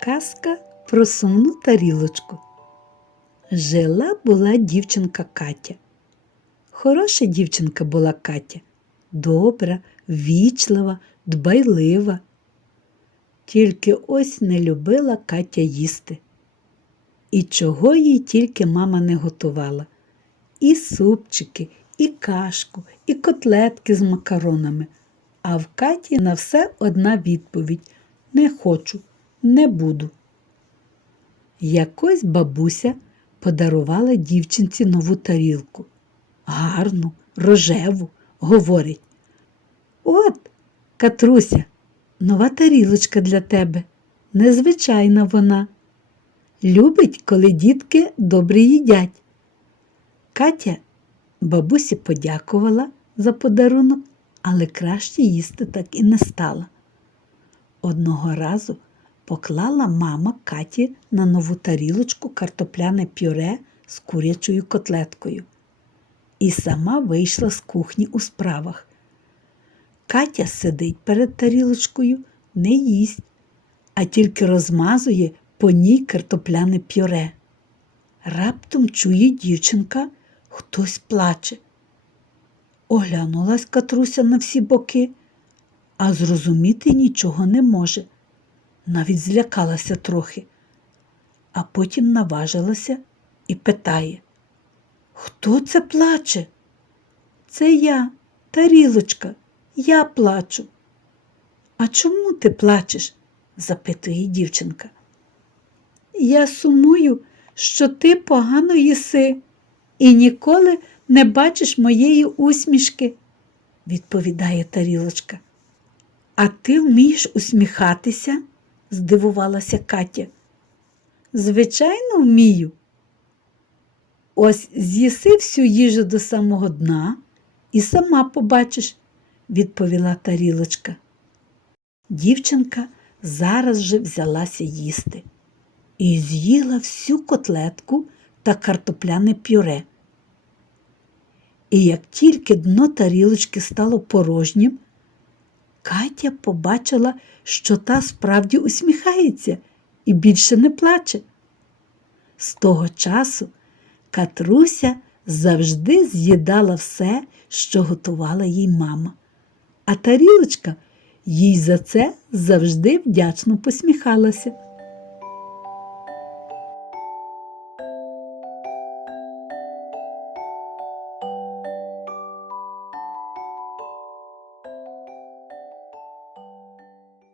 Казка про сумну тарілочку. Жила була дівчинка Катя. Хороша дівчинка була Катя, добра, вічлива, дбайлива. Тільки ось не любила Катя їсти. І чого їй тільки мама не готувала. І супчики, і кашку, і котлетки з макаронами. А в Каті на все одна відповідь не хочу, не буду. Якось бабуся подарувала дівчинці нову тарілку. Гарну, рожеву, говорить. От, Катруся, нова тарілочка для тебе. Незвичайна вона. Любить, коли дітки добре їдять. Катя бабусі подякувала за подарунок, але краще їсти так і не стала. Одного разу поклала мама Каті на нову тарілочку картопляне пюре з курячою котлеткою і сама вийшла з кухні у справах. Катя сидить перед тарілочкою, не їсть, а тільки розмазує по ній картопляне пюре. Раптом чує дівчинка, хтось плаче. Оглянулась Катруся на всі боки, а зрозуміти нічого не може. Навіть злякалася трохи, а потім наважилася і питає Хто це плаче? Це я, тарілочка, я плачу. А чому ти плачеш? запитує дівчинка. Я сумую, що ти погано їси і ніколи не бачиш моєї усмішки, відповідає тарілочка. А ти вмієш усміхатися? Здивувалася Катя. Звичайно, вмію. Ось з'їси всю їжу до самого дна і сама побачиш, відповіла тарілочка. Дівчинка зараз же взялася їсти і з'їла всю котлетку та картопляне пюре. І як тільки дно тарілочки стало порожнім, Катя побачила, що та справді усміхається і більше не плаче. З того часу Катруся завжди з'їдала все, що готувала їй мама, а тарілочка їй за це завжди вдячно посміхалася.